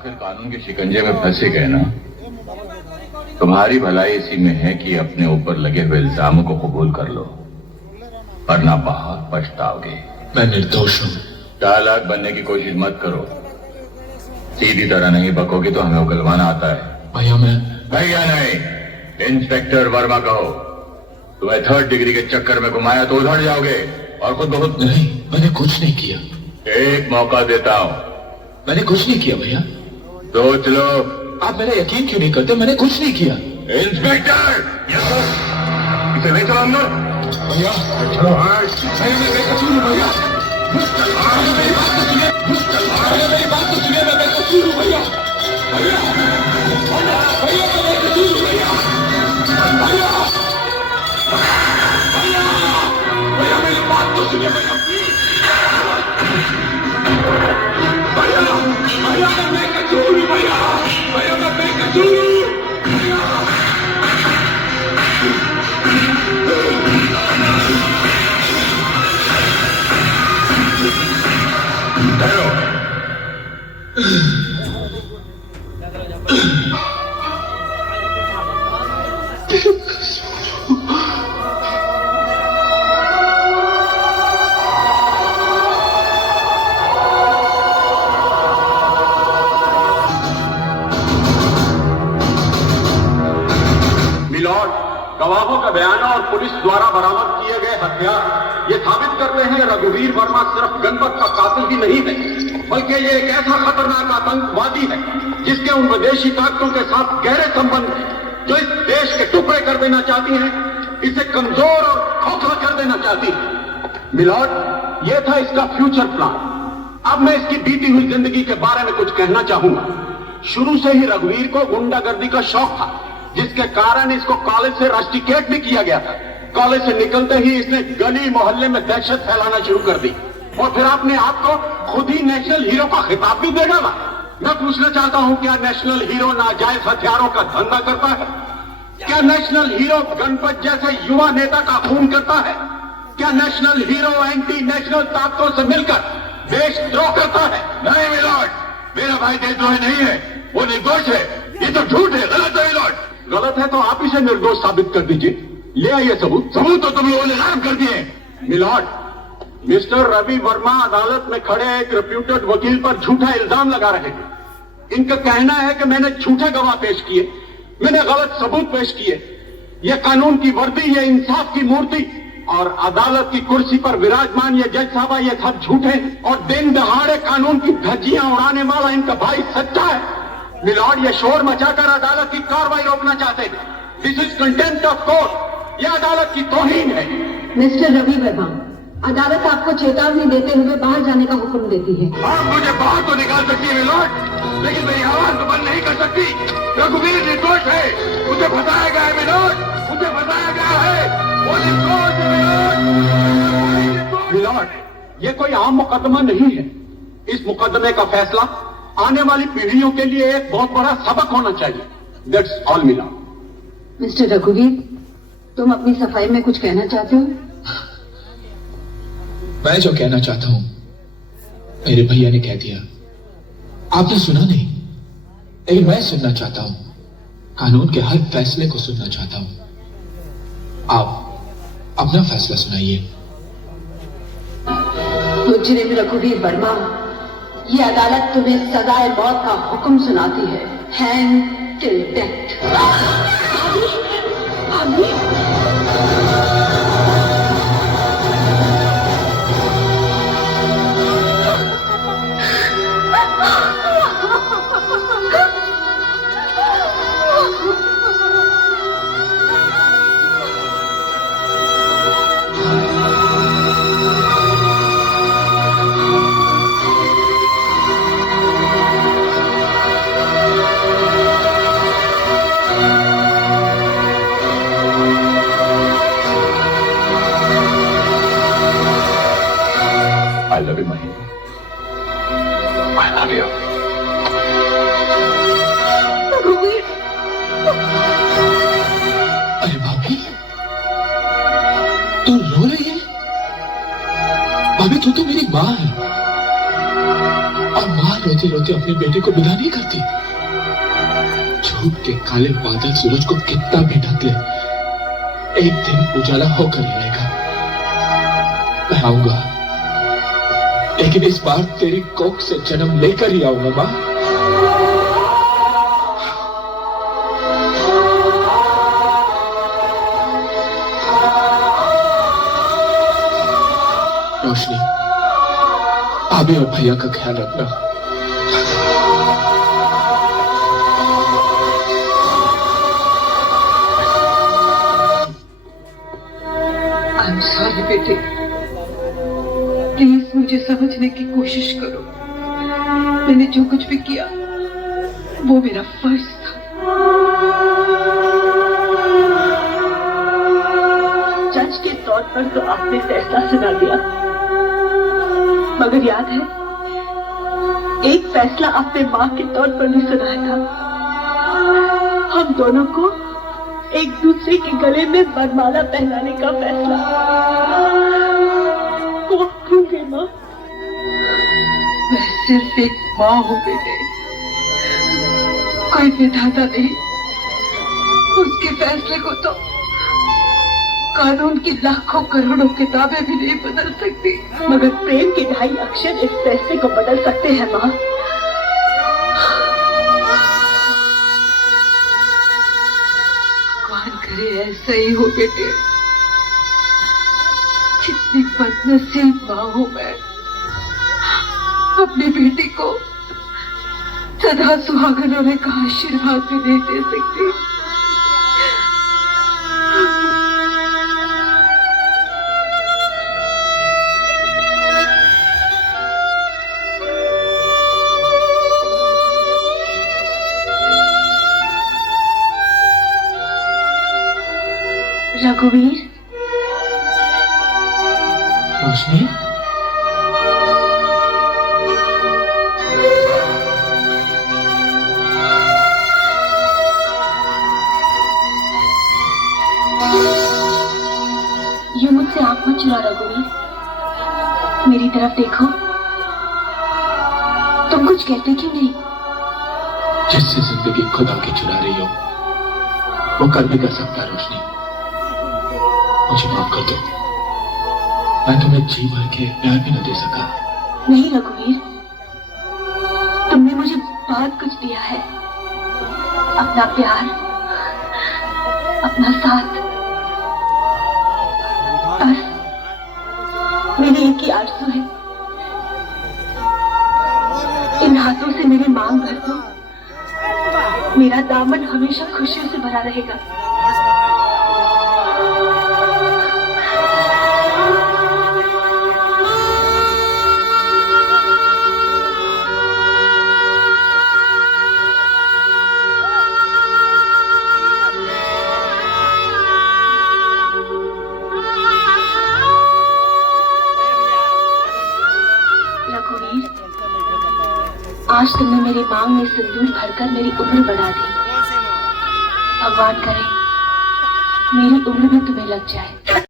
आखिर कानून के शिकंजे में फंसे गए ना। तुम्हारी भलाई इसी में है कि अपने ऊपर लगे हुए इल्जामों को कबूल कर लो, वरना बहुत पछताओगे। मैं निर्दोष हूँ। चालाक बनने की कोशिश मत करो। सीधी तरह नहीं बकोगे तो हमें उगलवाना आता है। भैया मैं भैया नहीं, इंस्पेक्टर वर्मा कहो। तुम्हें 3rd डिग्री के चक्कर में घुमाया तो उधड़ जाओगे और खुद बहुत। नहीं, मैंने कुछ नहीं किया। एक मौका देता हूं। मैंने कुछ नहीं किया भैया। सोच लो। आप मेरा यकीन क्यों नहीं करते? मैंने कुछ नहीं किया। इंस्पेक्टर, इसे ले चलो अंदर। भैया चलो। भैया मैं बेकसूर हूँ भैया। भैया मेरी बात तो सुनिए। भैया मेरी बात तो सुनिए, मैं बेकसूर हूँ भैया। भैया भैया मैं बेकसूर हूँ भैया। भैया भैया भैया मेरी बात तो सुनिए भैया। भैया भैया मैं बेकसूर हूँ भैया। भैया मैं बेकसूर हूँ भैया। मिलॉर्ड, गवाहों का बयान और पुलिस द्वारा बरामद किए गए हथियार ये साबित करते हैं रघुवीर वर्मा सिर्फ गणपत का कातिल ही नहीं है, बल्कि ये एक ऐसा खतरनाक आतंकवादी है जिसके उन विदेशी ताकतों के साथ गहरे संबंध हैं जो इस देश के टुकड़े कर देना चाहती हैं, इसे कमजोर और खोखला कर देना चाहती है। मिलॉर्ड, ये था इसका फ्यूचर प्लान। अब मैं इसकी बीती हुई जिंदगी के बारे में कुछ कहना चाहूंगा। शुरू से ही रघुवीर को गुंडागर्दी का शौक था, जिसके कारण इसको कॉलेज से रस्टिकेट भी किया गया था। कॉलेज से निकलते ही इसने गली मोहल्ले में दहशत फैलाना शुरू कर दी और फिर अपने आप को खुद ही नेशनल हीरो का खिताब भी दे डाला। मैं पूछना चाहता हूं, क्या नेशनल हीरो नाजायज हथियारों का धंधा करता है? क्या नेशनल हीरो गणपत जैसे युवा नेता का खून करता है? क्या नेशनल हीरो एंटी नेशनल ताकतों से मिलकर देशद्रोह करता है? नहीं मिलॉर्ड, मेरा भाई देशद्रोही नहीं है, वो निर्दोष है। ये तो झूठ है, गलत है मिलॉर्ड। गलत है तो आप इसे निर्दोष साबित कर दीजिए। ले आइए सबूत। सबूत तो तुम लोगों ने नाम कर दिए। मिलॉर्ड, मिस्टर रवि वर्मा अदालत में खड़े एक रिप्यूटेड वकील पर झूठा इल्जाम लगा रहे हैं। इनका कहना है कि मैंने झूठे गवाह पेश किए, मैंने गलत सबूत पेश किए। यह कानून की वर्दी, यह इंसाफ की मूर्ति और अदालत की कुर्सी पर विराजमान ये जज साहबा, ये सब झूठे और दिन दहाड़े कानून की धज्जियां उड़ाने वाला इनका भाई सच्चा है। मिलॉर्ड, ये शोर मचाकर अदालत की कार्रवाई रोकना चाहते हैं। This is contempt of court. यह अदालत की तौहीन है। मिस्टर रवि वर्मा, अदालत आपको चेतावनी देते हुए बाहर जाने का हुक्म देती है। आप मुझे बाहर तो निकाल सकती है मिलॉर्ड, लेकिन मेरी आवाज तो बंद नहीं कर सकती। रघुवीर निर्दोष है, उसे फंसाया गया है मिलॉर्ड, उसे फंसाया गया है। वो निर्दोष है मिलॉर्ड। मिलॉर्ड, ये कोई आम मुकदमा नहीं है। इस मुकदमे का फैसला आने वाली पीढ़ियों के लिए एक बहुत बड़ा सबक होना चाहिए। That's all milord. मिस्टर रघुवीर, तुम अपनी सफाई में कुछ कहना चाहते हो? मैं जो कहना चाहता हूं मेरे भैया ने कह दिया। आपने सुना नहीं, लेकिन मैं सुनना चाहता हूं। कानून के हर फैसले को सुनना चाहता हूं। आप अपना फैसला सुनाइए। मुजरिम रघुवीर वर्मा, ये अदालत तुम्हें सजाए मौत का हुक्म सुनाती है। Hang till death. I love you, Mahi. I love you. रघुवीर, अरे भाभी, तू रो रही है? भाभी, तू तो मेरी माँ है और माँ रोती रोते रोते अपने बेटे को विदा नहीं करती। झूठ के काले बादल सूरज को कितना भी ढक ले, एक दिन उजाला होकर ही रहेगा। मैं आऊंगा, लेकिन इस बार तेरी कोख से जन्म लेकर ही आऊंगा मां। रोशनी, भाभी और भैया का ख्याल रखना। I'm sorry बेटे, प्लीज मुझे समझने की कोशिश करो। मैंने जो कुछ भी किया वो मेरा फर्ज था। जज के तौर पर तो आपने फैसला सुना दिया, मगर याद है एक फैसला आपने मां के तौर पर भी सुनाया था। हम दोनों को एक दूसरे के गले में वरमाला पहनाने का फैसला। वो क्यों गई मां? मैं सिर्फ एक मां हूं बेटे, कोई विधाता नहीं। उसके फैसले को तो कानून की लाखों करोड़ों किताबें भी नहीं बदल सकती, मगर प्रेम के 2.5 अक्षर इस फैसले को बदल सकते हैं मां। भगवान करे ऐसा ही हो बेटे। कितनी बदनसीब मां हूं मैं, अपनी बेटी को सदा सुहागन होने का आशीर्वाद भी नहीं दे सकती। रघुवीर, रोशनी, यूं मुझसे आंख मत चुरा रघुवीर, मेरी तरफ देखो। तुम कुछ कहते क्यों नहीं? जिससे जिंदगी खुद आके चुरा रही हो वो कर भी कर सकता है। रोशनी, मुझे माफ कर दो, मैं तुम्हें जी भर के प्यार भी न दे सका। नहीं रघुवीर, तुमने मुझे बहुत कुछ दिया है, अपना प्यार, अपना साथ। बस मेरी एक ही आरज़ू है, इन हाथों से मेरी मांग भर दो, मेरा दामन हमेशा खुशियों से भरा रहेगा। आज तुमने मेरी मांग में सिंदूर भरकर मेरी उम्र बढ़ा दी। भगवान करे मेरी उम्र में तुम्हें लग जाए।